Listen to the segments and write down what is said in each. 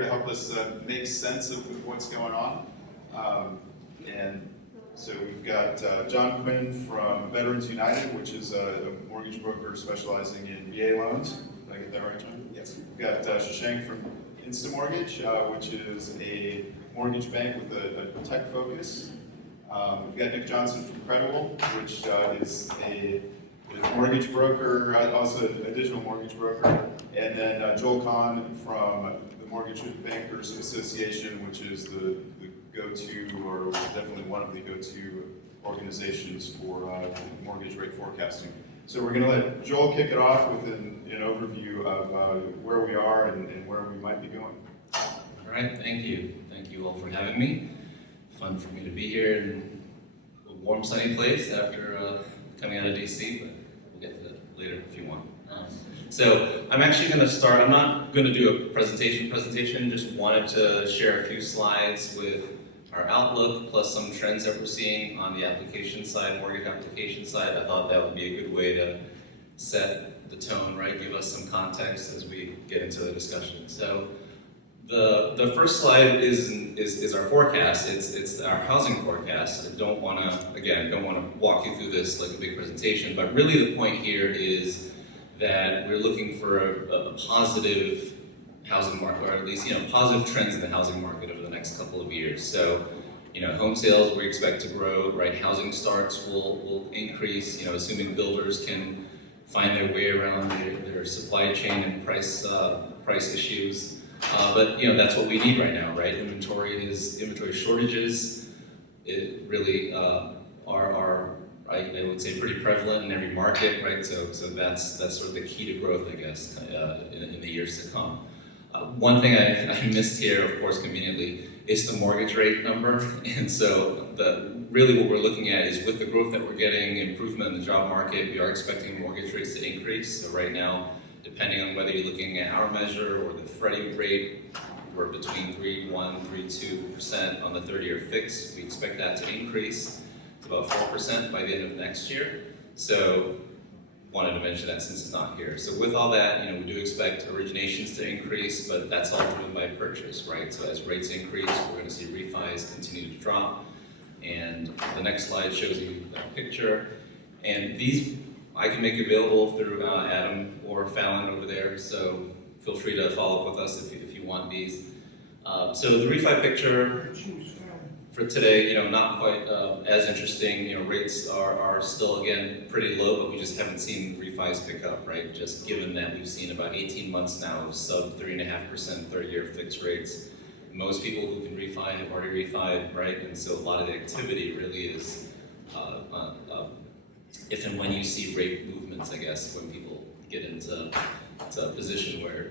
to help us make sense of what's going on. And so we've got John Quin from Veterans United, which is a mortgage broker specializing in VA loans. Did I get that right, John? Yes. We've got Shashank from InstaMortgage, which is a mortgage bank with a tech focus. We've got Nick Johnson from Credible, which is a mortgage broker, also a digital mortgage broker. And then Joel Kahn from the Mortgage Bankers Association, which is the go-to, or definitely one of the go-to organizations for mortgage rate forecasting. So we're going to let Joel kick it off with an overview of where we are and where we might be going. All right, thank you. Thank you all for having me. Fun for me to be here in a warm, sunny place after coming out of DC, but we'll get to that later if you want. So I'm actually going to start, I'm not going to do a presentation, just wanted to share a few slides with our outlook, plus some trends that we're seeing on the application side, mortgage application side. I thought that would be a good way to set the tone, right? Give us some context as we get into the discussion. So the first slide is our forecast. It's our housing forecast. I don't want to walk you through this like a big presentation, but really the point here is that we're looking for a positive housing market, or at least positive trends in the housing market over the next couple of years. So, home sales we expect to grow, right? Housing starts will increase, assuming builders can find their way around their supply chain and price issues. But that's what we need right now, right? Inventory shortages. It really are I would say pretty prevalent in every market, right? So that's sort of the key to growth, I guess, in the years to come. One thing I missed here, of course, conveniently, is the mortgage rate number. And so really what we're looking at is with the growth that we're getting, improvement in the job market, we are expecting mortgage rates to increase. So right now, depending on whether you're looking at our measure or the Freddie rate, we're between 3.1%, 3.2% on the 30-year fix. We expect that to increase to about 4% by the end of next year. So wanted to mention that since it's not here. So with all that, we do expect originations to increase, but that's all driven by purchase, right? So as rates increase, we're going to see refis continue to drop. And the next slide shows you that picture. And these I can make available through Adam or Fallon over there, so feel free to follow up with us if you want these. So the refi picture for today, not quite as interesting. Rates are still, again, pretty low, but we just haven't seen refis pick up, right? Just given that we've seen about 18 months now of sub 3.5% 30-year fixed rates. Most people who can refi have already refied, right? And so a lot of the activity really is if and when you see rate movements, I guess, when people get into a position where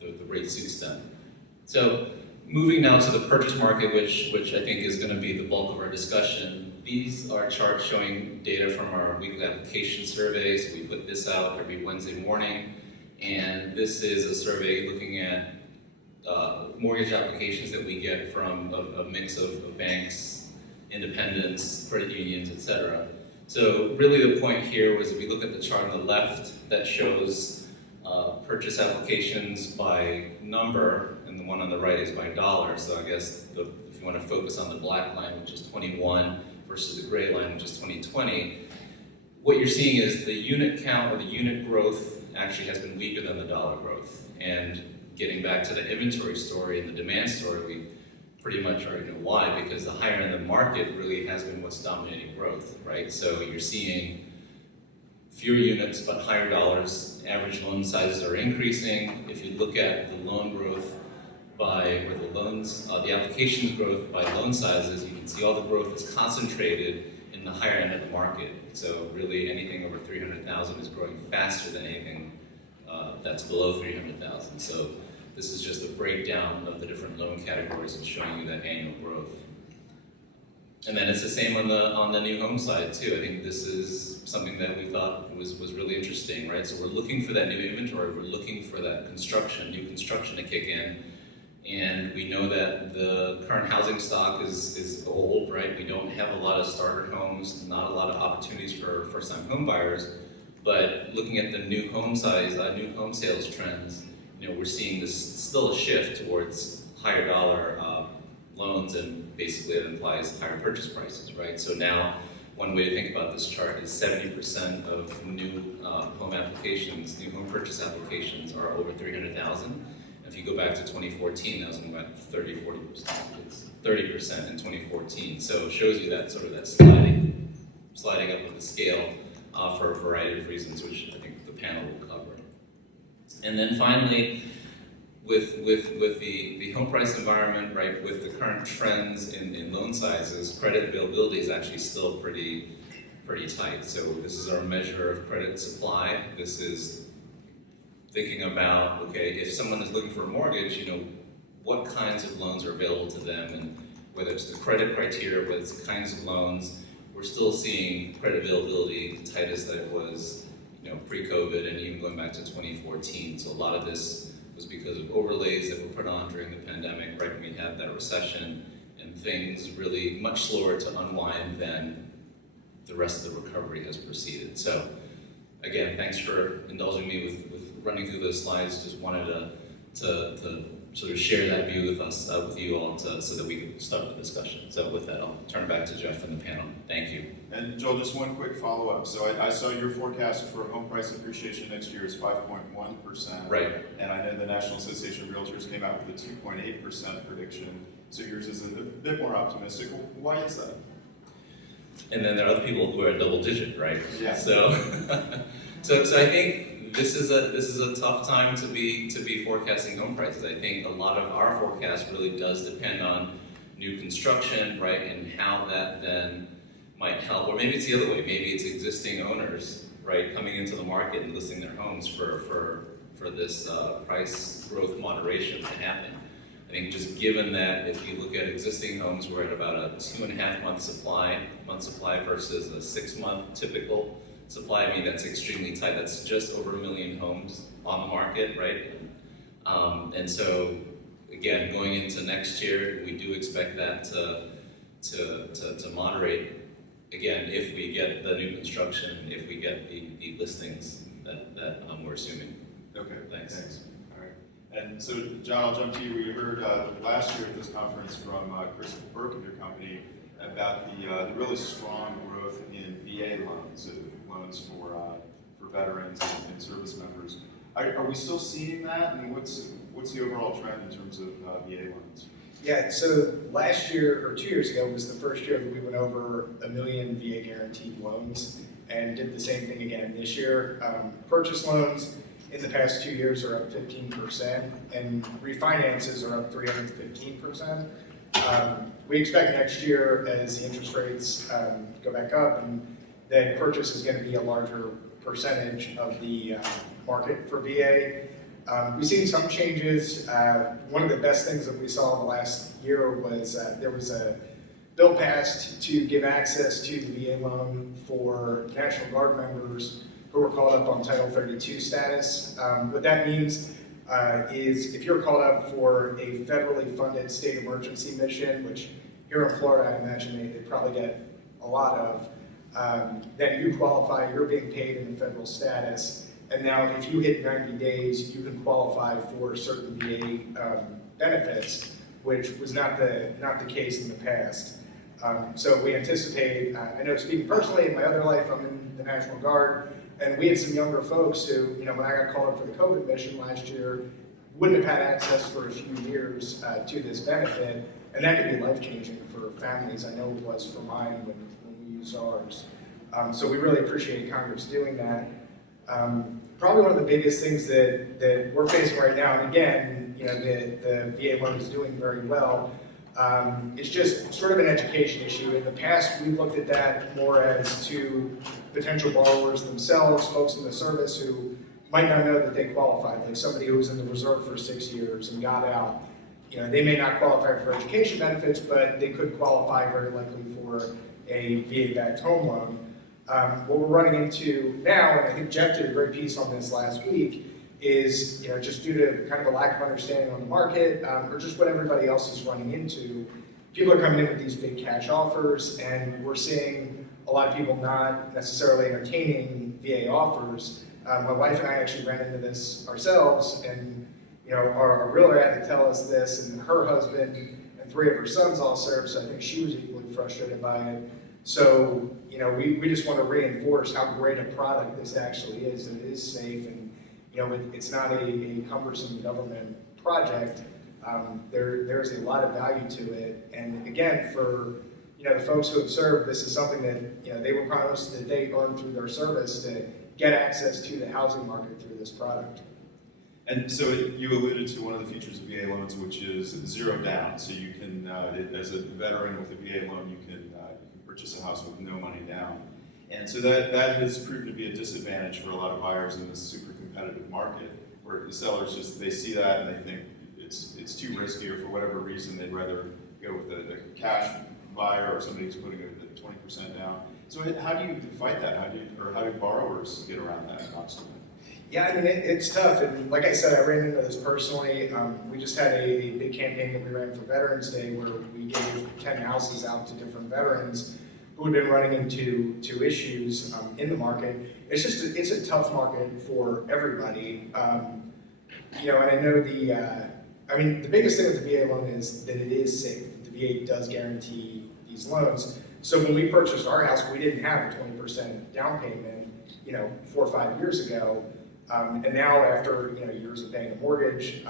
the rate suits them. So moving now to the purchase market, which I think is going to be the bulk of our discussion. These are charts showing data from our weekly application surveys. We put this out every Wednesday morning, and this is a survey looking at mortgage applications that we get from a mix of banks, independents, credit unions, etc. So really the point here was if we look at the chart on the left that shows purchase applications by number, and the one on the right is by dollar. So I guess if you want to focus on the black line, which is 21, versus the gray line, which is 2020, what you're seeing is the unit count or the unit growth actually has been weaker than the dollar growth. And getting back to the inventory story and the demand story, we pretty much already know why, because the higher end of the market really has been what's dominating growth, right? So you're seeing fewer units but higher dollars. Average loan sizes are increasing. If you look at the loan growth the applications growth by loan sizes, you can see all the growth is concentrated in the higher end of the market. So really anything over 300,000 is growing faster than anything that's below 300,000. So this is just a breakdown of the different loan categories and showing you that annual growth. And then it's the same on the new home side too. I think this is something that we thought was really interesting, right? So we're looking for that new inventory. We're looking for that new construction to kick in. And we know that the current housing stock is old, right? We don't have a lot of starter homes, not a lot of opportunities for first-time home buyers. But looking at the new home sales trends, we're seeing this still a shift towards higher dollar loans, and basically it implies higher purchase prices, right? So now, one way to think about this chart is 70% of new home applications, new home purchase applications are over 300,000. If you go back to 2014, that was only about 40%. It's 30% in 2014. So it shows you that sort of that sliding up of the scale for a variety of reasons, which I think the panel will cover. And then finally, with the home price environment, right, with the current trends in loan sizes, credit availability is actually still pretty tight. So this is our measure of credit supply. This is thinking about, okay, if someone is looking for a mortgage, what kinds of loans are available to them, and whether it's the credit criteria, whether it's the kinds of loans, we're still seeing credit availability tight as that was, pre-COVID and even going back to 2014. So a lot of this was because of overlays that were put on during the pandemic, right when we had that recession, and things really much slower to unwind than the rest of the recovery has proceeded. So again, thanks for indulging me with running through those slides. Just wanted to sort of share that view with us, with you all, so that we can start the discussion. So with that, I'll turn it back to Jeff and the panel. Thank you. And Joel, just one quick follow-up. So I saw your forecast for home price appreciation next year is 5.1%. Right. And I know the National Association of Realtors came out with a 2.8% prediction. So yours is a bit more optimistic. Why is that? And then there are other people who are double digit, right? Yeah. So I think this is a tough time to be forecasting home prices. I think a lot of our forecast really does depend on new construction, right, and how that then might help. Or maybe it's the other way. Maybe it's existing owners, right, coming into the market and listing their homes for this price growth moderation to happen. I think just given that if you look at existing homes, we're at about a 2.5 month supply versus a 6-month typical supply. I mean, that's extremely tight. That's just over 1 million homes on the market, right? And so, again, going into next year, we do expect that to moderate. Again, if we get the new construction, if we get the listings that we're assuming. Okay, Thanks. All right. And so, John, I'll jump to you. We heard last year at this conference from Chris Burke of your company about the really strong growth in VA loans, loans for veterans and service members. Are we still seeing that? And what's the overall trend in terms of VA loans? Yeah, so last year, or 2 years ago, was the first year that we went over 1 million VA guaranteed loans, and did the same thing again this year. Purchase loans in the past 2 years are up 15%, and refinances are up 315%. We expect next year, as the interest rates go back up, and then purchase is going to be a larger percentage of the market for VA. We've seen some changes. One of the best things that we saw in the last year was there was a bill passed to give access to the VA loan for National Guard members who were called up on Title 32 status. What that means is if you're called up for a federally funded state emergency mission, which here in Florida I imagine they probably get a lot of, then you qualify, you're being paid in the federal status. And now if you hit 90 days, you can qualify for certain VA benefits, which was not the case in the past. So we anticipate, I know speaking personally in my other life, I'm in the National Guard, and we had some younger folks who, when I got called up for the COVID mission last year, wouldn't have had access for a few years to this benefit, and that could be life-changing for families. I know it was for mine when we used ours. So we really appreciate Congress doing that. Probably one of the biggest things that we're facing right now, and again, the VA loan is doing very well, it's just sort of an education issue. In the past, we've looked at that more as to potential borrowers themselves, folks in the service who might not know that they qualified, like somebody who was in the reserve for 6 years and got out. They may not qualify for education benefits, but they could qualify very likely for a VA-backed home loan. What we're running into now, and I think Jeff did a great piece on this last week, is just due to kind of a lack of understanding on the market, or just what everybody else is running into, people are coming in with these big cash offers, and we're seeing a lot of people not necessarily entertaining VA offers. My wife and I actually ran into this ourselves, and our realtor had to tell us this, and her husband and 3 of her sons all served, so I think she was equally frustrated by it. So, we just want to reinforce how great a product this actually is. It is safe, and, it's not a cumbersome government project. There's a lot of value to it. And again, for, the folks who have served, this is something that, they were promised that they earned through their service to get access to the housing market through this product. And so you alluded to one of the features of VA loans, which is zero down. So you can, as a veteran with a VA loan, you can purchase a house with no money down. And so that has proven to be a disadvantage for a lot of buyers in this super competitive market, where the sellers they see that and they think it's too risky, or for whatever reason they'd rather go with a cash buyer or somebody who's putting a 20% down. So how do you fight that? How do borrowers get around that obstacle? Yeah, it's tough, and like I said, I ran into this personally. We just had a big campaign that we ran for Veterans Day where we gave 10 houses out to different veterans who had been running into issues in the market. It's a tough market for everybody. And I know the biggest thing with the VA loan is that it is safe. The VA does guarantee these loans. So when we purchased our house, we didn't have a 20% down payment, 4 or 5 years ago. And now after, years of paying a mortgage,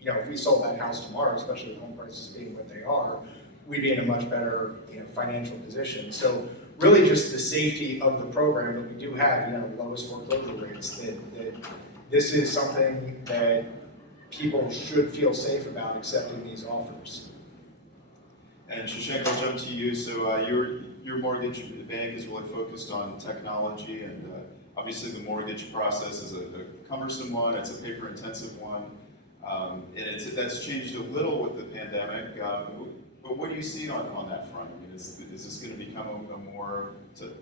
if we sold that house tomorrow, especially with home prices being what they are, we'd be in a much better, financial position. So really just the safety of the program that we do have, lowest foreclosure rates, that this is something that people should feel safe about accepting these offers. And Shashank, I'll jump to you. So your mortgage bank is really focused on technology, and obviously the mortgage process is a cumbersome one, it's a paper-intensive one, and that's changed a little with the pandemic. But what do you see on that front? I mean, is this going to become a more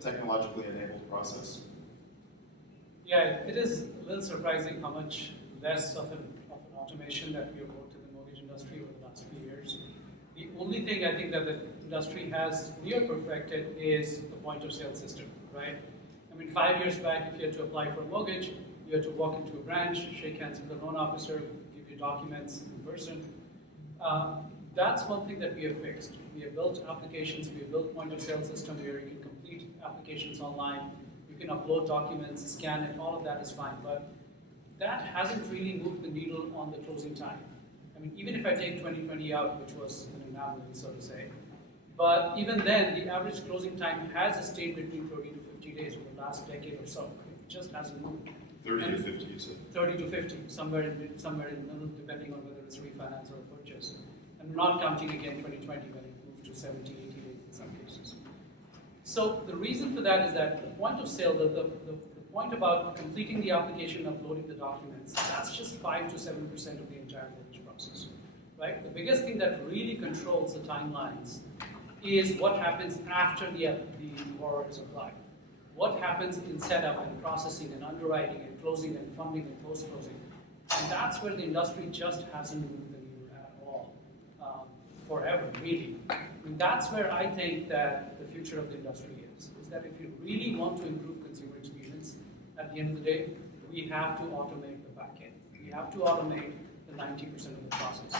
technologically enabled process? Yeah, it is a little surprising how much less of an automation that we have worked in the mortgage industry over the last few years. The only thing I think that the industry has near perfected is the point of sale system, right? 5 years back, if you had to apply for a mortgage, you had to walk into a branch, shake hands with the loan officer, give you documents in person. That's one thing that we have fixed. We have built applications, we have built point of sale system where you can complete applications online, you can upload documents, scan it, all of that is fine. But that hasn't really moved the needle on the closing time. Even if I take 2020 out, which was an anomaly, so to say, but even then, the average closing time has stayed between 30 to 50 days over the last decade or so. It just hasn't moved. 30 to 50, you said? 30 to 50, somewhere in the middle, depending on whether it's refinance or a purchase. And we're not counting again 2020 when it moved to 70, 80 days in some cases. So the reason for that is that the point of sale, the point about completing the application, uploading the documents, that's just 5 to 7% of the entire mortgage process, right? The biggest thing that really controls the timelines is what happens after the borrower is applied. What happens in setup and processing and underwriting and closing and funding and post-closing. And that's where the industry just hasn't moved the needle at all, forever, really. That's where I think that the future of the industry is that if you really want to improve consumer experience, at the end of the day, we have to automate the back end. We have to automate the 90% of the process.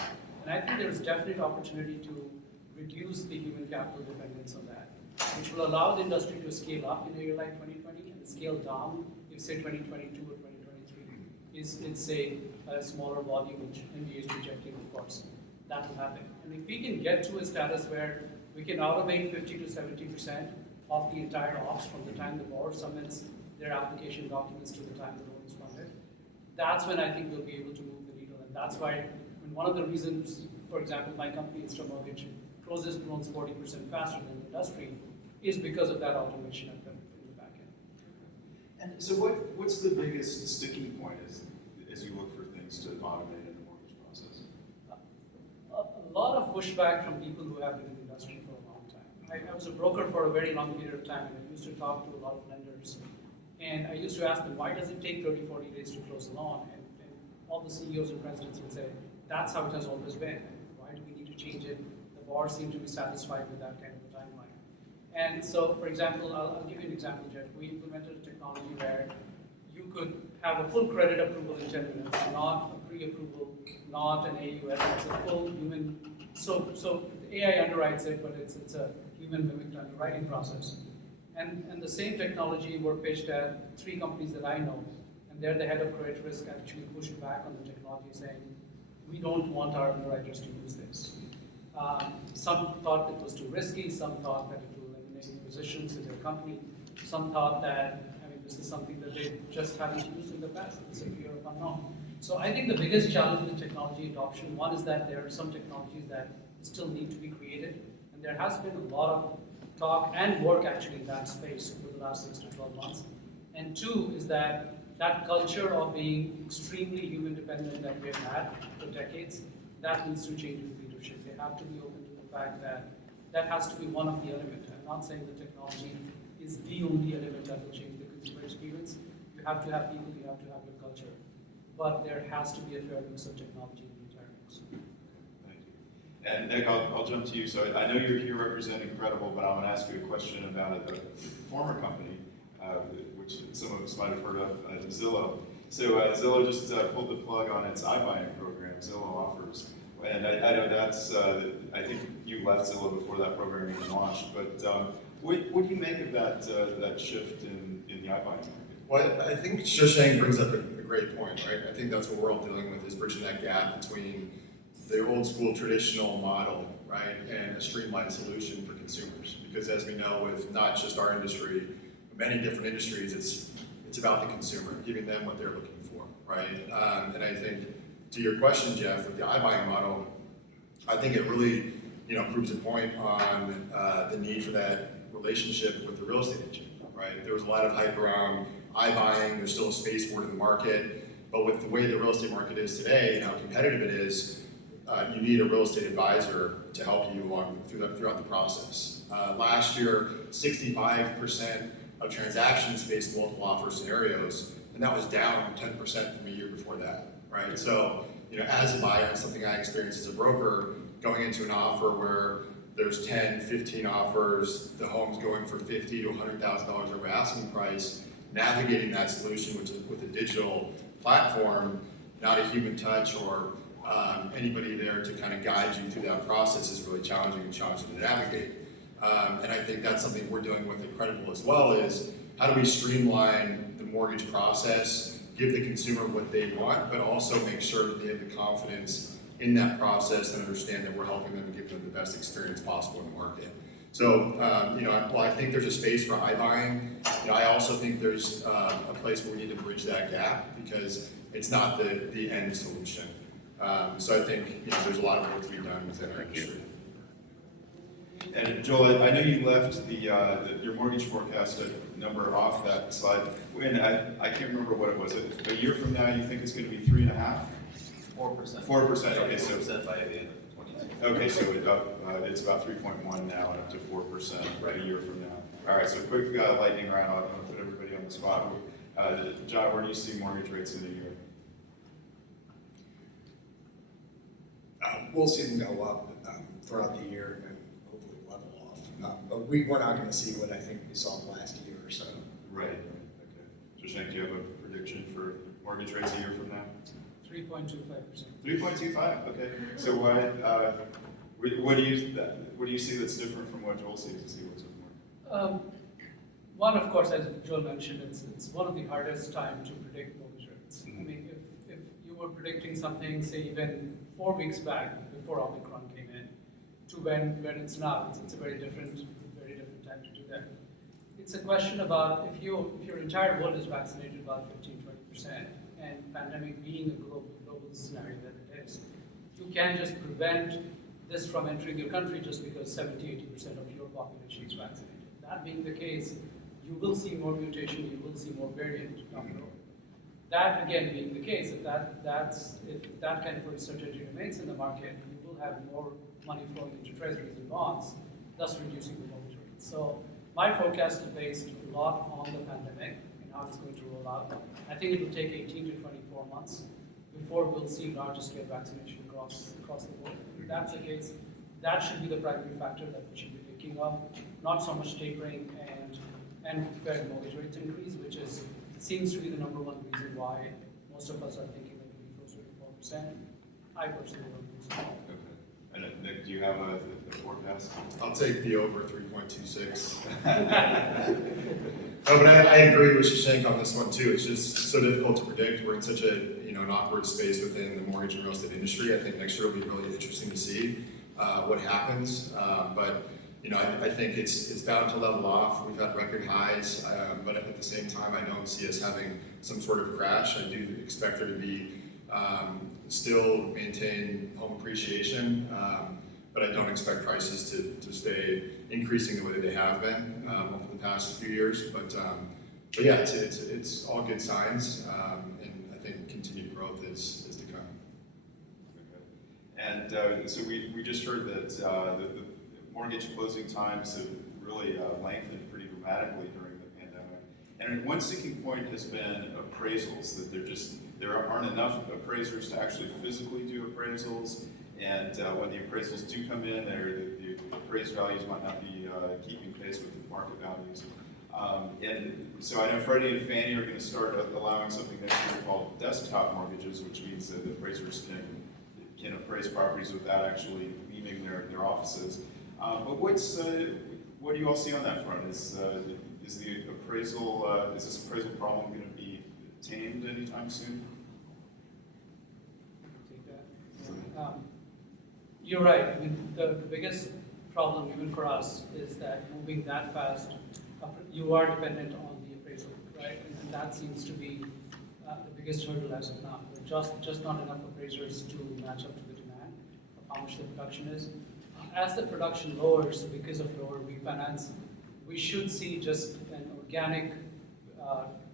And I think there's definite opportunity to reduce the human capital dependence on that, which will allow the industry to scale up in a year like 2020 and scale down if, say, 2022 or 2023 is, say, a smaller volume, which MBA is projecting, of course. That will happen. And if we can get to a status where we can automate 50 to 70% of the entire ops from the time the borrower submits their application documents to the time the loan is funded, that's when I think we'll be able to move the needle. And that's why one of the reasons, for example, my company, InstaMortgage, closes loans 40% faster than the industry is because of that automation in the back end. And so what's the biggest sticking point as you look for things to automate in the mortgage process? A lot of pushback from people who have been in the industry for a long time. I was a broker for a very long period of time, and I used to talk to a lot of lenders. And I used to ask them, why does it take 30, 40 days to close a loan? And all the CEOs and presidents would say, that's how it has always been. Why do we need to change it? The borrowers seem to be satisfied with that kind of a timeline. And so, for example, I'll give you an example, Jeff. We implemented a technology where you could have a full credit approval in 10 minutes, not a pre-approval, not an AUS, it's a full human, so the AI underwrites it, but it's a human mimicked underwriting process. And the same technology were pitched at 3 companies that I know, and they're the head of credit risk actually pushed back on the technology saying, we don't want our underwriters to use this. Some thought it was too risky, some thought that it will eliminate positions in their company, some thought that, I mean, this is something that they just haven't used in the past, it's a fear of unknown. So I think the biggest challenge with technology adoption, one is that there are some technologies that still need to be created, and there has been a lot of talk and work actually in that space over the last 6 to 12 months. And 2 is that culture of being extremely human dependent that we have had for decades, that needs to change with leadership. They have to be open to the fact that that has to be one of the elements. I'm not saying the technology is the only element that will change the consumer experience. You have to have people, you have to have your culture. But there has to be a fair mix of technology in the entire mix. Thank you. And Nick, I'll jump to you. So I know you're here representing Credible, but I'm going to ask you a question about a former company, which some of us might have heard of, Zillow. So Zillow just pulled the plug on its iBuying program, Zillow Offers. And I know that's, I think you left Zillow before that program even launched, but what do you make of that shift in the iBuying market? Well, I think Shashank brings up a great point, right? I think that's what we're all dealing with, is bridging that gap between the old school traditional model, right, and a streamlined solution for consumers. Because as we know, with not just our industry, many different industries, it's about the consumer, giving them what they're looking for, right? And I think, to your question, Jeff, with the iBuying model, I think it really, proves a point on the need for that relationship with the real estate agent, right? There was a lot of hype around iBuying, there's still a space for it in the market, but with the way the real estate market is today and how competitive it is, you need a real estate advisor to help you along throughout the process. Last year, 65% of transactions faced multiple offer scenarios, and that was down 10% from a year before that, right? So, as a buyer, and something I experienced as a broker, going into an offer where there's 10, 15 offers, the home's going for $50,000 to $100,000 over asking price, navigating that solution with a digital platform, not a human touch or anybody there to kind of guide you through that process is really challenging to navigate. And I think that's something we're doing with Credible as well, is how do we streamline the mortgage process, give the consumer what they want, but also make sure that they have the confidence in that process and understand that we're helping them and give them the best experience possible in the market. So, while I think there's a space for iBuying, I also think there's a place where we need to bridge that gap because it's not the end solution. So I think there's a lot of work to be done within our industry. And Joel, I know you left your mortgage forecast number off that slide. And I can't remember what it was. A year from now, you think it's going to be 3.5%? 4%. 4%. Okay, so 4% by the end of 2022. okay, so it's about 3.1 now and up to 4% right a year from now. All right, so quick lightning round. I'm going to put everybody on the spot. John, where do you see mortgage rates in a year? We'll see them go up throughout the year and then hopefully level off. But we're not going to see what I think we saw last year or so. Right. Okay. Shashank, do you have a prediction for mortgage rates a year from now? 3.25%. 3.25. Okay. So what do you see that's different from what Joel sees as he looks at the market? One, of course, as Joel mentioned, it's one of the hardest times to predict mortgage rates. I mean, if you were predicting something, say even 4 weeks back before Omicron came in, to when it's now, it's a very different time to do that. It's a question about if your entire world is vaccinated about 15-20%, and pandemic being a global scenario that it is, you can just prevent this from entering your country just because 70-80% of your population is vaccinated. That being the case, you will see more mutation, you will see more variant down the road. That again being the case, if that kind of uncertainty remains in the market, you will have more money flowing into treasuries and bonds, thus reducing the mortgage rate. So my forecast is based a lot on the pandemic and how it's going to roll out. I think it will take 18 to 24 months before we'll see larger scale vaccination across the board. If that's the case, that should be the primary factor that we should be thinking of, not so much tapering and Fed mortgage rates increase, which is seems to be the number one reason why most of us are thinking that it'll be closer to 4%. I personally don't think so. Okay. And Nick, do you have the forecast? I'll take the over 3.26. No, but I agree with Shashank on this one too. It's just so difficult to predict. We're in such a an awkward space within the mortgage and real estate industry. I think next year will be really interesting to see what happens. But I think it's bound to level off. We've had record highs, but at the same time, I don't see us having some sort of crash. I do expect there to be still maintain home appreciation, but I don't expect prices to stay increasing the way that they have been over the past few years. But yeah, it's all good signs, and I think continued growth is to come. Okay. And so we just heard that the mortgage closing times have really lengthened pretty dramatically during the pandemic. And one sticking point has been appraisals, that there aren't enough appraisers to actually physically do appraisals. And when the appraisals do come in, the appraised values might not be keeping pace with the market values. And so I know Freddie and Fannie are going to start allowing something next year called desktop mortgages, which means that appraisers can appraise properties without actually leaving their offices. But what do you all see on that front? Is this appraisal problem going to be tamed anytime soon? Take that. You're right. I mean, the biggest problem, even for us, is that moving that fast, you are dependent on the appraisal, right? And that seems to be the biggest hurdle as of now. There are just not enough appraisers to match up to the demand of how much the production is. As the production lowers because of lower refinance, we should see just an organic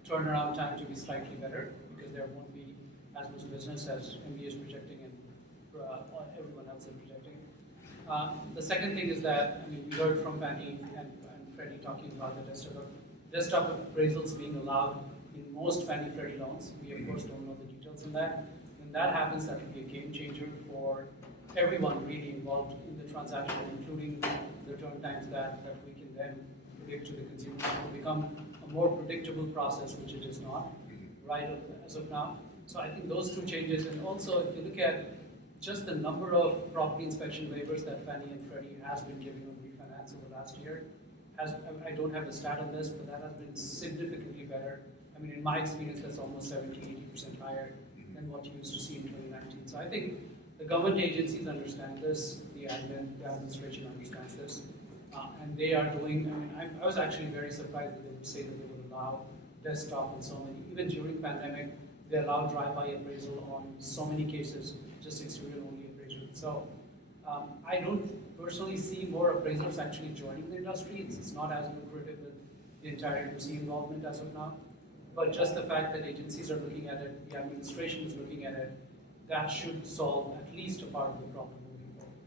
turnaround time to be slightly better, because there won't be as much business as MBA is projecting and everyone else is projecting. The second thing is that, I mean, we heard from Fannie and Freddie talking about the desktop appraisals being allowed in most Fannie Freddie loans. We of course don't know the details in that. When that happens, that will be a game changer for everyone really involved in the transaction, including the turn times that we can then predict to the consumer. It will become a more predictable process, which it is not right as of now. So I think those two changes, and also if you look at just the number of property inspection waivers that Fannie and Freddie has been giving on refinance over the last year, I don't have the stat on this, but that has been significantly better. I mean, in my experience, that's almost 70-80% higher than what you used to see in 2019. So I think the government agencies understand this, the administration understands this, and they are doing, I mean, I was actually very surprised that they would say that they would allow desktop in so many, even during pandemic, they allow drive-by appraisal on so many cases, just exterior-only appraisal. So I don't personally see more appraisers actually joining the industry. It's not as lucrative with the entire agency involvement as of now. But just the fact that agencies are looking at it, the administration is looking at it, that should solve at least a part of the problem moving forward.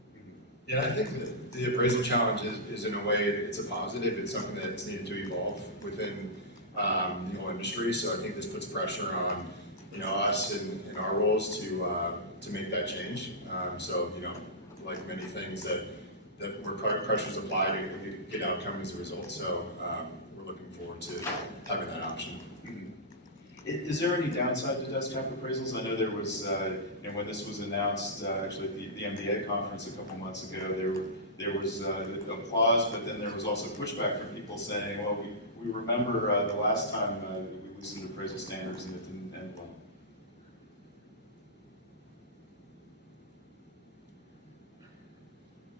Yeah, I think that the appraisal challenge is in a way, it's a positive. It's something that's needed to evolve within the whole industry. So I think this puts pressure on us in our roles to make that change. So like many things that where pressures applied, we get good outcome as a result. So we're looking forward to having that option. Is there any downside to desktop appraisals? I know there was, when this was announced, actually at the MBA conference a couple months ago, there was applause, but then there was also pushback from people saying, well, we remember the last time we loosened appraisal standards and it didn't end well.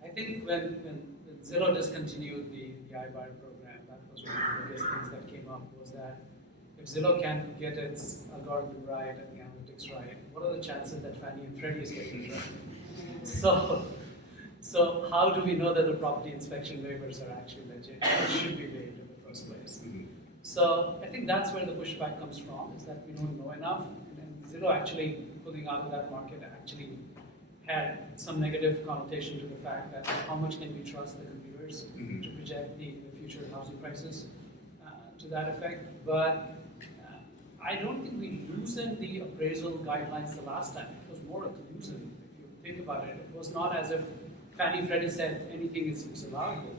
I think when Zillow discontinued the iBuyer program, that was one of the biggest things that came up, was that if Zillow can't get its algorithm right and the analytics right, what are the chances that Fannie and Freddie is getting it right? So how do we know that the property inspection waivers are actually legit? It should be made in the first place. So I think that's where the pushback comes from, is that we don't know enough. And Zillow actually pulling out of that market actually had some negative connotation to the fact that how much can we trust the computers to project the future housing prices to that effect. But I don't think we loosened the appraisal guidelines the last time. It was more a collusion, if you think about it. It was not as if Fannie Freddie said anything is allowable.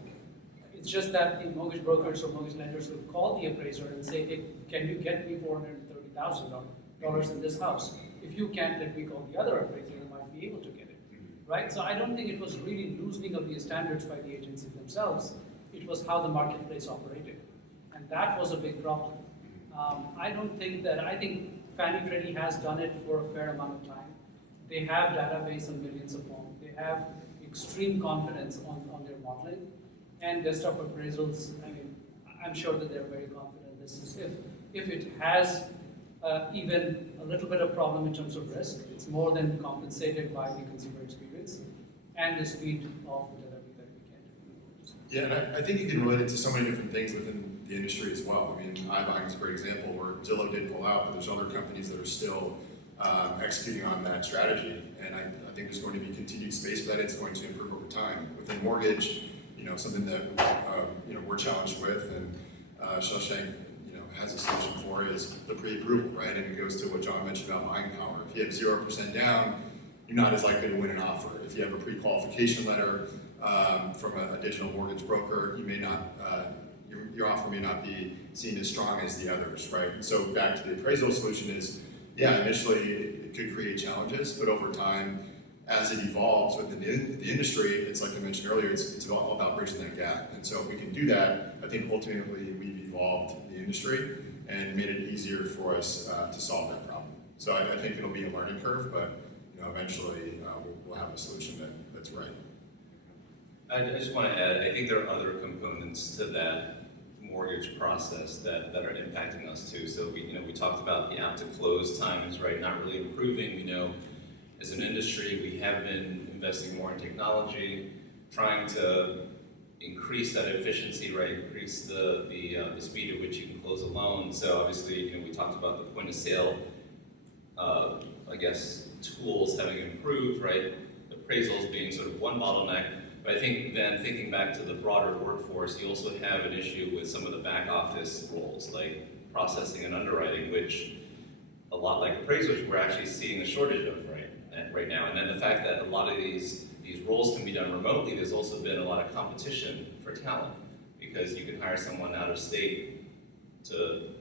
It's just that the mortgage brokers or mortgage lenders will call the appraiser and say, hey, can you get me $430,000 in this house? If you can't, let me call the other appraiser who might be able to get it, right? So I don't think it was really loosening of the standards by the agencies themselves. It was how the marketplace operated. And that was a big problem. I think Fannie Freddie has done it for a fair amount of time. They have database of millions of homes. They have extreme confidence on their modeling. And desktop appraisals, I mean, I'm sure that they're very confident this is, if it has even a little bit of problem in terms of risk, it's more than compensated by the consumer experience and the speed of the delivery that we get. Yeah, and I think you can relate it to so many different things within the industry as well. I mean, iBuying is a great example where Zillow did pull out, but there's other companies that are still executing on that strategy. And I think there's going to be continued space for that. It's going to improve over time. Within mortgage, something that we're challenged with, and Shashank has a solution for is the pre-approval, right? And it goes to what John mentioned about buying power. If you have 0% down, you're not as likely to win an offer. If you have a pre-qualification letter from a digital mortgage broker, you may not, your offer may not be seen as strong as the others, right? And so back to the appraisal solution is, yeah, initially it could create challenges, but over time, as it evolves within the industry, it's like I mentioned earlier, it's all about bridging that gap. And so if we can do that, I think ultimately we've evolved the industry and made it easier for us to solve that problem. So I think it'll be a learning curve, but eventually we'll have a solution that's right. I just want to add, I think there are other components to that mortgage process that are impacting us too. So we talked about the app to close times, right? Not really improving. We know as an industry we have been investing more in technology, trying to increase that efficiency, right? Increase the speed at which you can close a loan. So obviously, we talked about the point of sale, tools having improved, right? Appraisals being sort of one bottleneck. But I think then thinking back to the broader workforce, you also have an issue with some of the back office roles, like processing and underwriting, which a lot like appraisals, we're actually seeing a shortage of right now. And then the fact that a lot of these roles can be done remotely, there's also been a lot of competition for talent because you can hire someone out of state to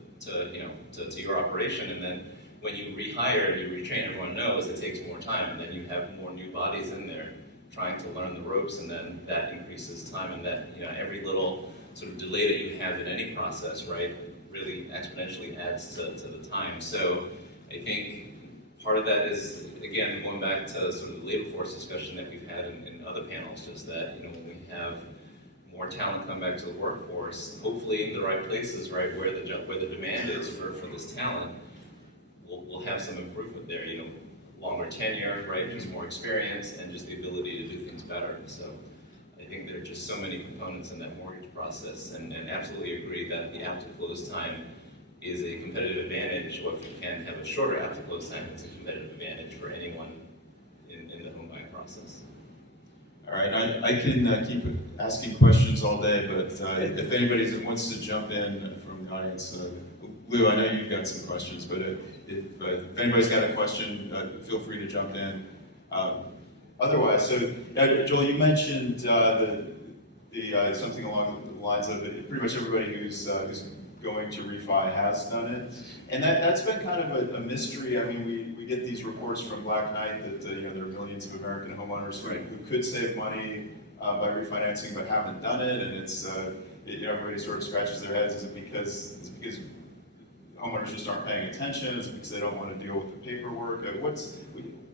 your operation, and then when you rehire and you retrain, everyone knows it takes more time, and then you have more new bodies in there trying to learn the ropes, and then that increases time, and that every little sort of delay that you have in any process, right, really exponentially adds to the time. So I think part of that is, again, going back to sort of the labor force discussion that we've had in other panels, just that when we have more talent come back to the workforce, hopefully in the right places, right, where the demand is for this talent, we'll have some improvement there. Longer tenure, right, just more experience, and just the ability to do things better. So I think there are just so many components in that mortgage process, and absolutely agree that the app to close time is a competitive advantage, or if you can have a shorter app to close time, it's a competitive advantage for anyone in the home buying process. All right, I can keep asking questions all day, but if anybody wants to jump in from the audience, Lou, I know you've got some questions, but if anybody's got a question, feel free to jump in. Otherwise, so Joel, you mentioned something along the lines of pretty much everybody who's going to refi has done it, and that's been kind of a mystery. I mean, we get these reports from Black Knight that there are millions of American homeowners who could save money by refinancing but haven't done it, and it's everybody sort of scratches their heads. Is it because homeowners just aren't paying attention? Is it because they don't want to deal with the paperwork?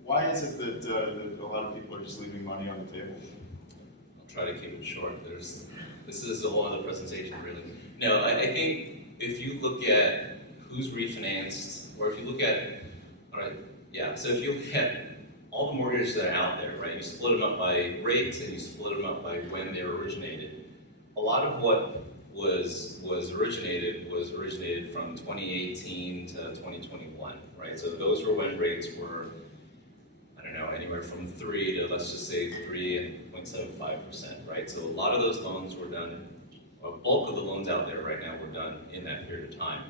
Why is it that a lot of people are just leaving money on the table? I'll try to keep it short. This is a whole other presentation, really. No, I think if you look at who's refinanced, or if you look at, so if you look at all the mortgages that are out there, right, you split them up by rates and you split them up by when they were originated. A lot of what was originated from 2018 to 2021, right? So those were when rates were, anywhere from 3 to, let's just say 3.75%, right? So a lot of those loans were done, a bulk of the loans out there right now were done in that period of time.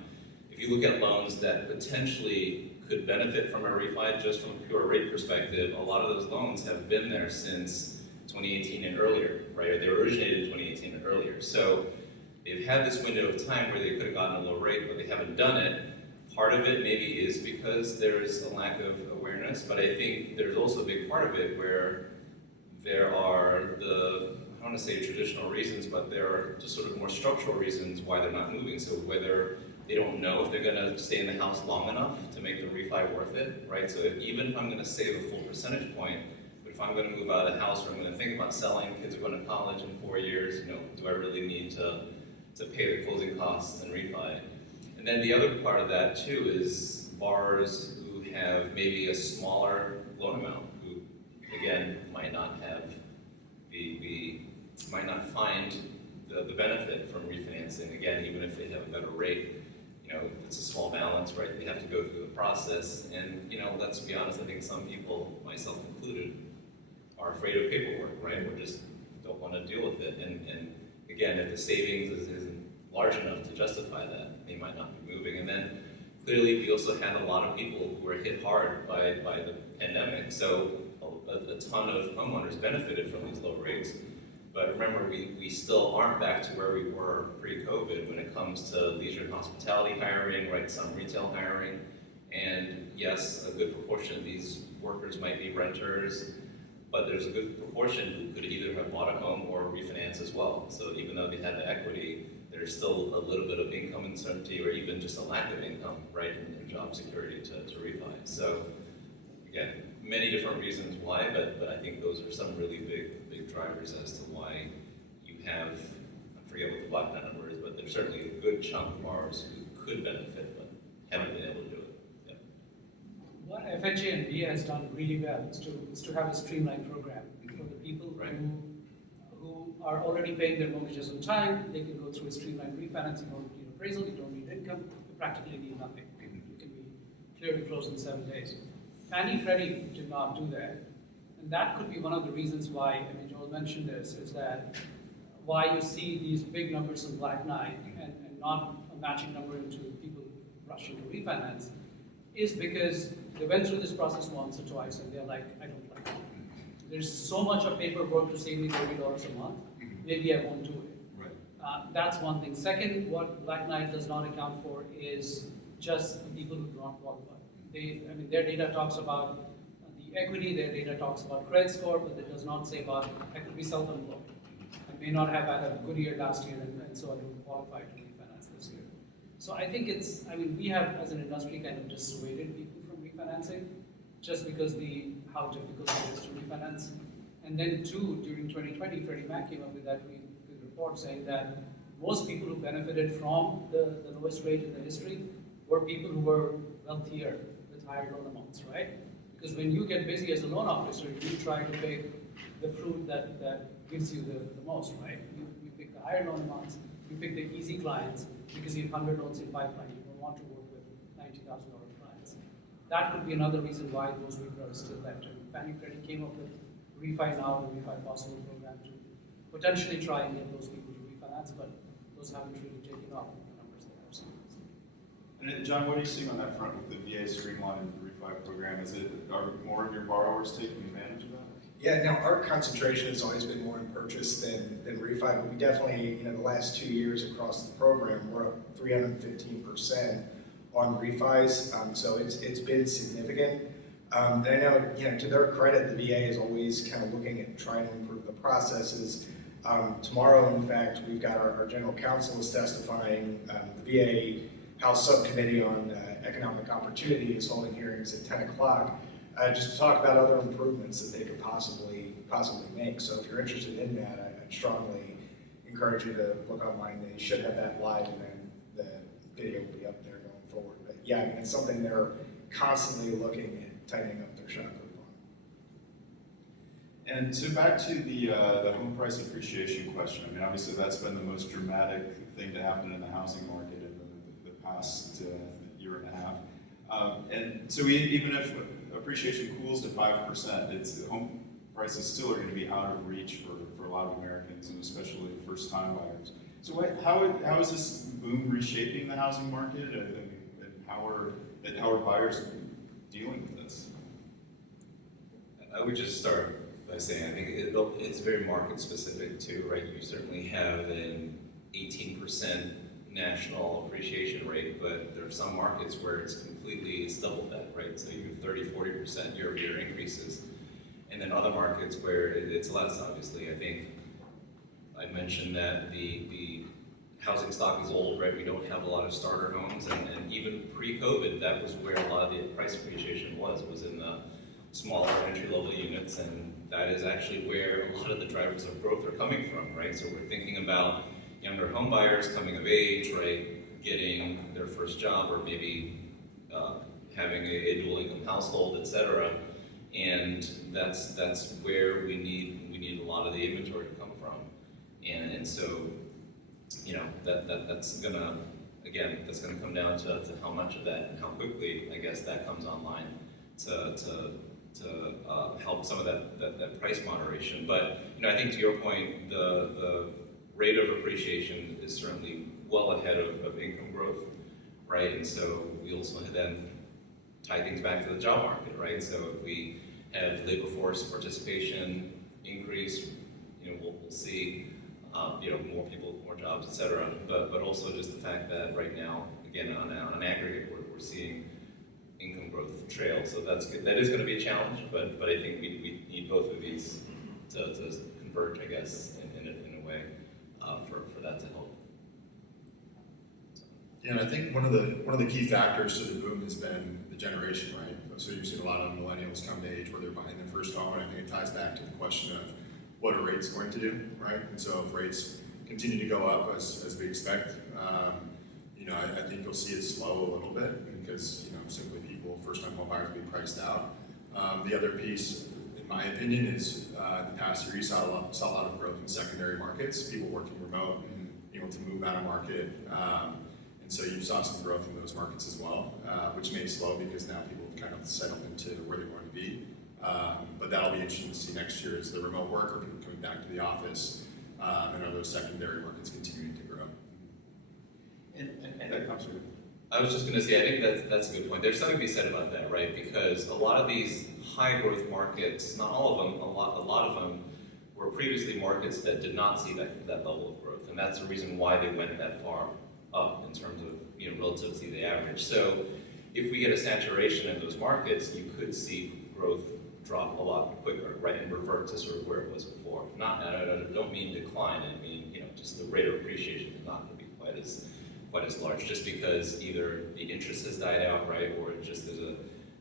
If you look at loans that potentially could benefit from a refi just from a pure rate perspective, a lot of those loans have been there since 2018 and earlier, right? Or they originated in 2018 and earlier. So they've had this window of time where they could have gotten a low rate, but they haven't done it. Part of it maybe is because there's a lack of awareness, but I think there's also a big part of it where there are I don't want to say traditional reasons, but there are just sort of more structural reasons why they're not moving. So whether they don't know if they're going to stay in the house long enough to make the refi worth it, right? So even if I'm going to save a full percentage point, but if I'm going to move out of the house or I'm going to think about selling, kids are going to college in 4 years, do I really need to pay the closing costs and refi? And then the other part of that too is borrowers who have maybe a smaller loan amount, who again might not have might not find the benefit from refinancing, again, even if they have a better rate. It's a small balance, right? They have to go through the process, and let's be honest, I think some people, myself included, are afraid of paperwork, right? Or just don't want to deal with it. And again, if the savings isn't large enough to justify that, they might not be moving. And then clearly we also had a lot of people who were hit hard by the pandemic. So a ton of homeowners benefited from these low rates. But remember, we still aren't back to where we were pre-COVID when it comes to leisure and hospitality hiring, right? Some retail hiring. And yes, a good proportion of these workers might be renters, but there's a good proportion who could either have bought a home or refinance as well. So even though they had the equity, there's still a little bit of income uncertainty or even just a lack of income, right, in job security to refi. So again, many different reasons why, but I think those are some really big drivers as to why you have, I forget what the black number is, but there's certainly a good chunk of borrowers who could benefit but haven't been able to do it. Yeah. What FHA and VA has done really well is to have a streamlined program for the people Right. who are already paying their mortgages on time. They can go through a streamlined refinance. You don't need appraisal, you don't need income, you practically need nothing. You can be clear to close in 7 days. Fannie Freddie did not do that. And that could be one of the reasons why, Joel mentioned this, is that why you see these big numbers in Black Knight and not a matching number into people rushing to refinance, is because they went through this process once or twice and they're like, I don't like it. There's so much of paperwork to save me $30 a month, maybe I won't do it. Right. That's one thing. Second, what Black Knight does not account for is just the people who do not qualify. Their data talks about the equity, their data talks about credit score, but it does not say about I could be self-employed. I may not have had a good year last year, and so I don't qualify to refinance this year. So I think we have as an industry kind of dissuaded people from refinancing just because how difficult it is to refinance. And then two, during 2020, Freddie Mac came up with that good report saying that most people who benefited from the lowest rate in the history were people who were wealthier with higher loan amounts, right? Because when you get busy as a loan officer, you try to pick the fruit that gives you the most, right? You pick the higher loan amounts, you pick the easy clients because you have 100 loans in pipeline. You don't want to work with $90,000 clients. That could be another reason why those people are still left. And Fannie Freddie came up with Refi Now and Refi Possible program to potentially try and get those people to refinance, but those haven't really taken off in the numbers that I've seen. And then, John, what are you seeing on that front with the VA streamlined refi program? Are more of your borrowers taking advantage of that? Yeah, now our concentration has always been more in purchase than refi, but we definitely, the last 2 years across the program, we're up 315% on refis, so it's been significant. And I know, to their credit, the VA is always kind of looking at trying to improve the processes. Tomorrow, in fact, we've got our general counsel is testifying. The VA House Subcommittee on Economic Opportunity is holding hearings at 10 o'clock just to talk about other improvements that they could possibly make. So if you're interested in that, I'd strongly encourage you to look online. They should have that live, and then the video will be up there going forward. But yeah, it's something they're constantly looking at tightening up their shot group on. And so back to the home price appreciation question. Obviously that's been the most dramatic thing to happen in the housing market in the past year and a half. And so even if appreciation cools to 5%, home prices still are going to be out of reach for a lot of Americans, and especially first-time buyers. So how is this boom reshaping the housing market, and how are buyers dealing with this? I would just start by saying, I think it's very market specific too, right? You certainly have an 18% national appreciation rate, but there are some markets where it's double that, right? So you have 30-40% year-over-year increases. And then other markets where it's less, obviously. I think I mentioned that the housing stock is old, right? We don't have a lot of starter homes, and even pre-COVID, that was where a lot of the price appreciation was in the smaller entry-level units, and that is actually where a lot of the drivers of growth are coming from, right? So we're thinking about younger home buyers coming of age, right, getting their first job, or maybe having a dual income household, et cetera. And that's where we need a lot of the inventory to come from. And so, you know, that's gonna come down to how much of that and how quickly, I guess, that comes online to help some of that price moderation. But, you know, I think to your point, the rate of appreciation is certainly well ahead of income growth, right? And so we also then tie things back to the job market, right? So if we have labor force participation increase, you know, we'll see, you know, more people, more jobs, et cetera. But also just the fact that right now, again, on an aggregate, we're seeing income growth trail. So that's good. That is going to be a challenge, but I think we need both of these to converge, I guess, in a way for that to help. Yeah, and I think one of the key factors to the boom has been the generation, right? So you've seen a lot of millennials come to age where they're buying their first home, and I think it ties back to the question of what are rates going to do, right? And so if rates continue to go up as we expect, you know, I think you'll see it slow a little bit because, you know, simply people, first-time home buyers, will be priced out. The other piece, in my opinion, is the past year you saw a lot of growth in secondary markets, people working remote and able to move out of market. And so you saw some growth in those markets as well, which may slow because now people have kind of settled into where they want to be. But that'll be interesting to see next year as the remote worker, people coming back to the office, and are those secondary markets continuing to grow. I was just going to say, I think that's a good point. There's something to be said about that, right? Because a lot of these high growth markets, not all of them, a lot of them were previously markets that did not see that level of growth, and that's the reason why they went that far up in terms of, you know, relative to the average. So if we get a saturation in those markets, you could see growth drop a lot quicker, right, and revert to sort of where it was before. I don't mean decline. I mean, you know, just the rate of appreciation is not going to be quite as large, just because either the interest has died out, right, or just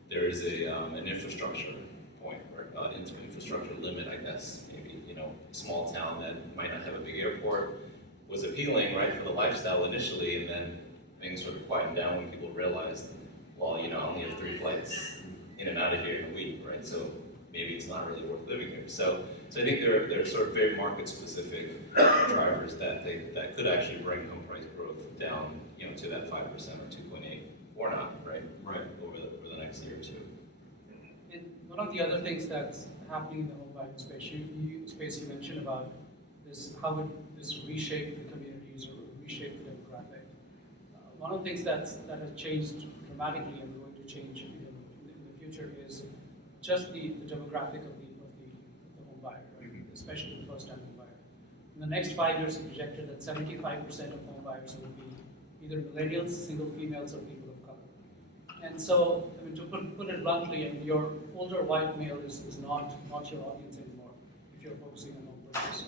there is an infrastructure point, or infrastructure limit, I guess. Maybe, you know, a small town that might not have a big airport was appealing, right, for the lifestyle initially, and then things sort of quietened down when people realized, well, you know, I only have 3 flights in and out of here in a week, right? So maybe it's not really worth living here. So I think there are sort of very market-specific drivers that could actually bring home price growth down, you know, to that 5% or 2.8, or not, right? Right. Over the next year or two. And one of the other things that's happening in the home buying space, you mentioned about this, how would this reshape the communities or reshape the demographic. One of the things that has changed dramatically and going to change in the future is just the demographic of the home buyer, right? Especially the first-time home buyer. In the next 5 years, it's projected that 75% of home buyers will be either millennials, single females, or people of color. And so, I mean, to put it bluntly, I mean, your older white male is not your audience anymore if you're focusing on home purchase.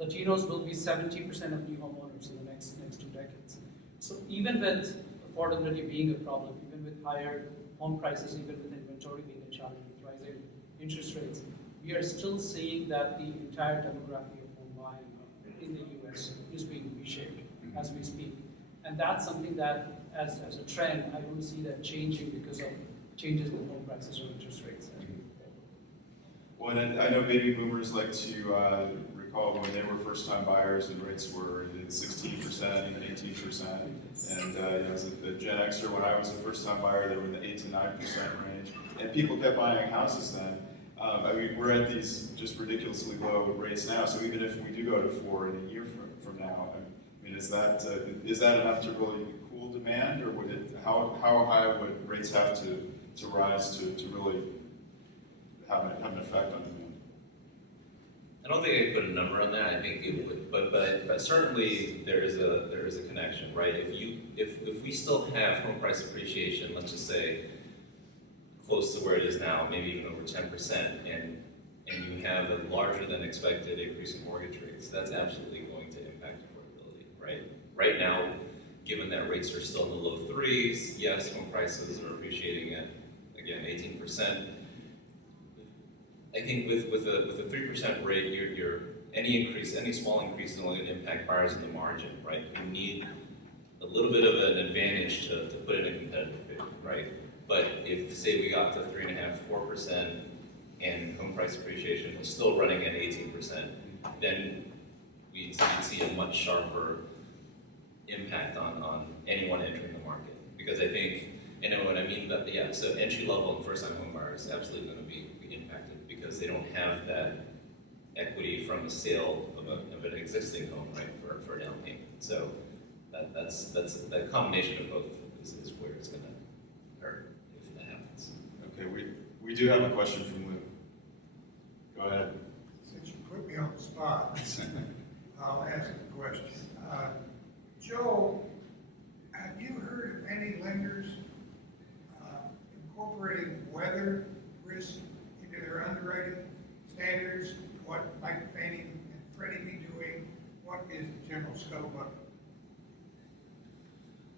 Latinos will be 70% of new homeowners in the next 2 decades. So even with affordability being a problem, even with higher home prices, even with inventory being a challenge, with rising interest rates, we are still seeing that the entire demography of home buying in the US is being reshaped as we speak. And that's something that, as a trend, I don't see that changing because of changes in home prices or interest rates. Well, and I know baby boomers like to recall when they were first-time buyers and rates were in 16%, even 18%. And you know, as a Gen Xer, when I was a first-time buyer, they were in the 8 to 9% range. And people kept buying houses then. I mean, we're at these just ridiculously low rates now. So even if we do go to 4 in a year from now, I mean, is that enough to really cool demand, or would it? How high would rates have to rise to really have an effect on demand? don't think I could put a number on that. I think it would, but certainly there is a connection, right? If we still have home price appreciation, let's just say close to where it is now, maybe even over 10%, and you have a larger than expected increase in mortgage rates, that's absolutely going to impact affordability, right? Right now, given that rates are still in the low threes, yes, home prices are appreciating at, again, 18%. I think with a 3% rate, any small increase is only going to impact buyers in the margin, right? You need a little bit of an advantage to put in a competitive bid, right? But if, say, we got to 3.5%, 4%, and home price appreciation was still running at 18%, then we'd see a much sharper impact on anyone entering the market. Because I think, and what I mean that, yeah, so entry level and first time home buyers is absolutely going to be impacted because they don't have that equity from the sale of an existing home, right, for a down payment. So that's that combination of both is where it's going to hurt if that happens. Okay, we do have a question from Lou. Go ahead. Since you put me on the spot, I'll ask a question. Joe, have you heard of any lenders incorporating weather risk into their underwriting standards? What might Fannie and Freddie be doing? What is the general scope of it?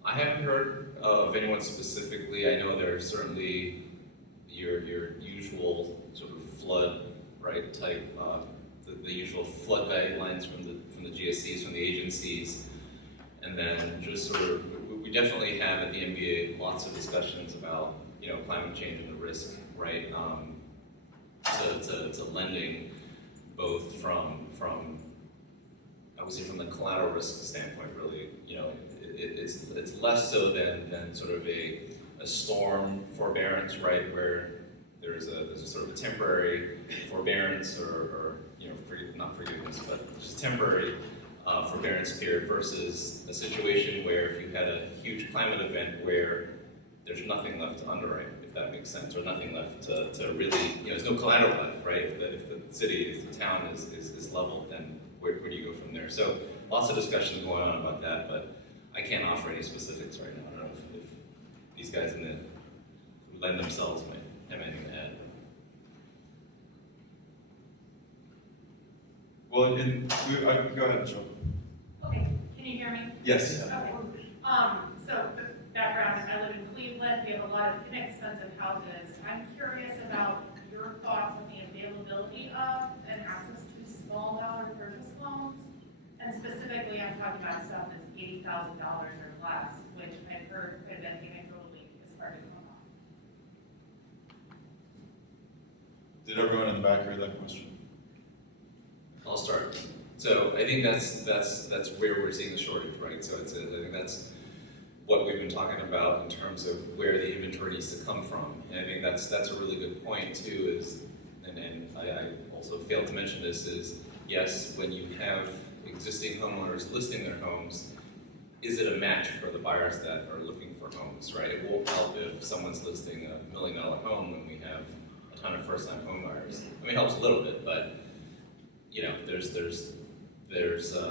I haven't heard of anyone specifically. I know there's certainly your usual sort of flood, right, type, the usual flood guidelines from the GSEs, from the agencies, and then just sort of, we definitely have at the MBA lots of discussions about, you know, climate change and the risk, right, to lending, both from I would say from the collateral risk standpoint, really, you know, it's less so than sort of a storm forbearance, right, where there's a sort of a temporary forbearance or you know, not forgiveness, but just temporary forbearance period versus a situation where if you had a huge climate event where there's nothing left to underwrite, if that makes sense, or nothing left to really, you know, there's no collateral left, right? If the city, if the town is leveled, then where do you go from there? So lots of discussion going on about that, but I can't offer any specifics right now. I don't know if these guys who lend themselves might have anything to add. Well, go ahead, Joe. Okay, can you hear me? Yes. Okay. So the background, I live in Cleveland, we have a lot of inexpensive houses. I'm curious about your thoughts on the availability of and access to small dollar purchase loans. And specifically, I'm talking about stuff that's $80,000 or less, which I've heard quite a bit anecdotally is hard to come on. Did everyone in the back hear that question? I'll start. So I think that's where we're seeing the shortage, right? So I think that's what we've been talking about in terms of where the inventory needs to come from. And I think that's a really good point too, and I also failed to mention this, is yes, when you have existing homeowners listing their homes, is it a match for the buyers that are looking for homes, right? It won't help if someone's listing $1 million home when we have a ton of first-time home buyers. I mean, it helps a little bit, but you know, there's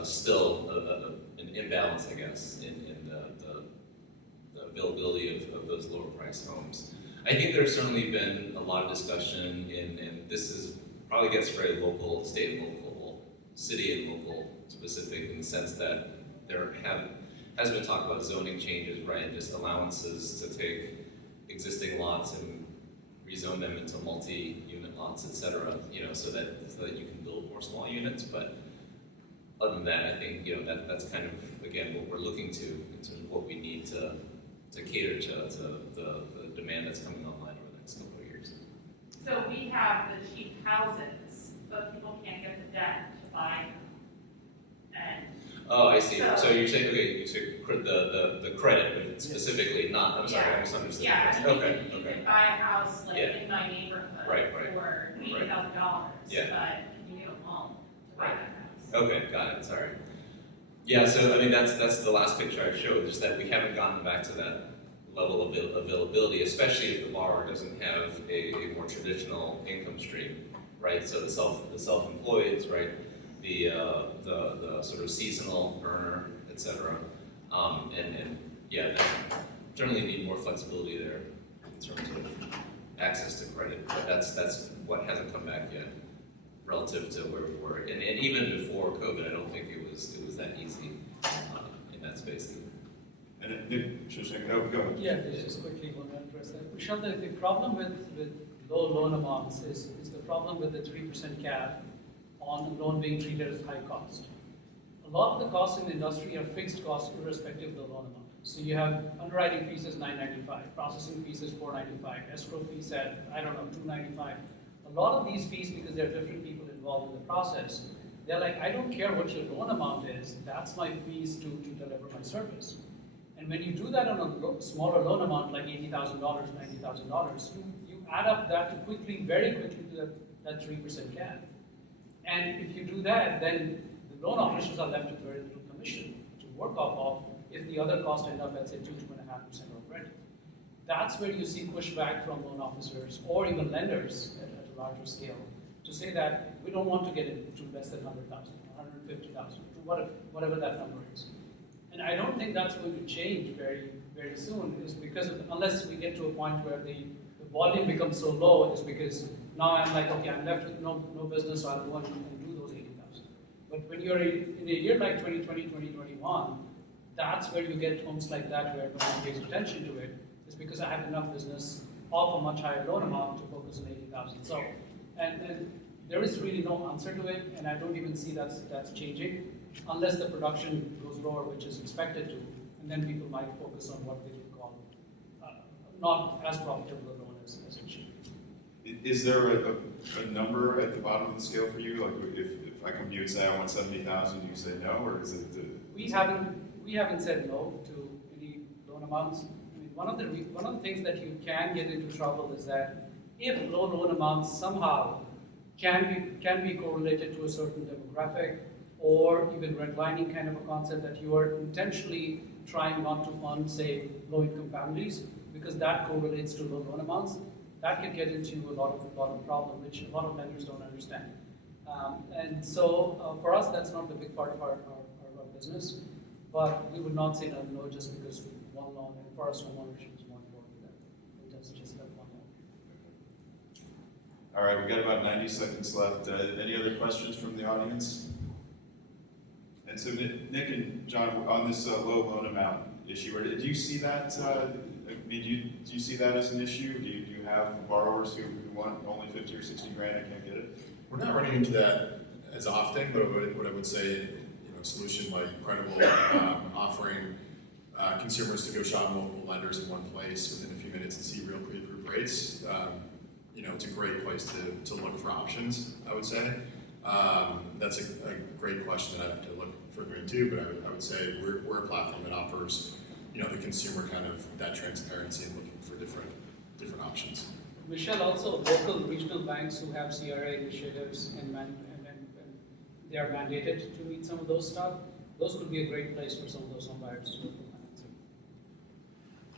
still an imbalance, I guess, in the availability of those lower priced homes. I think there's certainly been a lot of discussion and this is probably gets very local, state and local, city and local specific, in the sense that there has been talk about zoning changes, right, and just allowances to take existing lots and rezone them into multi-unit lots, et cetera, you know, so that you can build more small units. But other than that, I think, you know, that's kind of, again, what we're looking to in terms of what we need to cater to the demand that's coming online over the next couple of years. So we have the cheap houses, but people can't get the debt to buy them. And Oh, I see. So So- you're saying, okay, you say the credit, but specifically not, I'm sorry, I misunderstood. yeah, I mean, Okay, you okay. can buy a house like Yeah. in my neighborhood Right. for $80,000, Yeah. but can you get a loan to buy Right. that house? Okay, got it, sorry. Yeah, so I mean, that's the last picture I showed, just that we haven't gotten back to that level of availability, especially if the borrower doesn't have a more traditional income stream, right? So the self-employed, right? The sort of seasonal earner, et cetera. And yeah, certainly need more flexibility there in terms of access to credit, but that's what hasn't come back yet relative to where we were. And even before COVID, I don't think it was that easy in that space either. And Nick, Shashank, go ahead. Yeah, just quickly want to address that. Michelle, the problem with low loan amounts is the problem with the 3% cap on a loan being treated as high cost. A lot of the costs in the industry are fixed costs irrespective of the loan amount. So you have underwriting fees is $9.95, processing fees is $4.95, escrow fees at, I don't know, $2.95. A lot of these fees, because there are different people involved in the process, they're like, I don't care what your loan amount is, that's my fees to deliver my service. And when you do that on a smaller loan amount, like $80,000, $90,000, you add up that very quickly to that 3% cap. And if you do that, then the loan officers are left with very little commission to work off of if the other costs end up at, say, 2.5% already. That's where you see pushback from loan officers or even lenders at a larger scale to say that we don't want to get into less than 100,000, 150,000, whatever that number is. And I don't think that's going to change very, very soon, is because unless we get to a point where the volume becomes so low, is because now I'm like, okay, I'm left with no business, so I'll go and do those 80,000. But when you're in a year like 2020, 2021, that's where you get homes like that where no one pays attention to it, is because I have enough business of a much higher loan amount to focus on 80,000. So, and there is really no answer to it, and I don't even see that's changing, unless the production goes lower, which is expected to, and then people might focus on what they would call not as profitable a loan as it should be. Is there a number at the bottom of the scale for you? Like if I come to you and say I want 70,000, you say no, or is it? We haven't said no to any loan amounts. I mean, one of the things that you can get into trouble is that if low loan amounts somehow can be correlated to a certain demographic, or even redlining kind of a concept that you are intentionally trying not to fund, say, low-income families, because that correlates to low loan amounts, that can get into a lot of problem, which a lot of lenders don't understand. And so for us, that's not the big part of our business, but we would not say no just because one loan, and for us, homeownership is more important than just that one loan. All right, we've got about 90 seconds left. Any other questions from the audience? And so Nick and John, on this low loan amount issue, do you see that? Do you see that as an issue? Do you have borrowers who want only 50 or 60 grand and can't get it? We're not running into that as often, but what I would say, a solution like Credible, offering consumers to go shop multiple lenders in one place within a few minutes and see real pre-approved rates, it's a great place to look for options, I would say. That's a great question that I have to look further into, but I would say we're a platform that offers, the consumer kind of that transparency and looking for different options. Michelle, also local regional banks who have CRA initiatives and they are mandated to meet some of those stuff, those could be a great place for some of those home buyers to look for.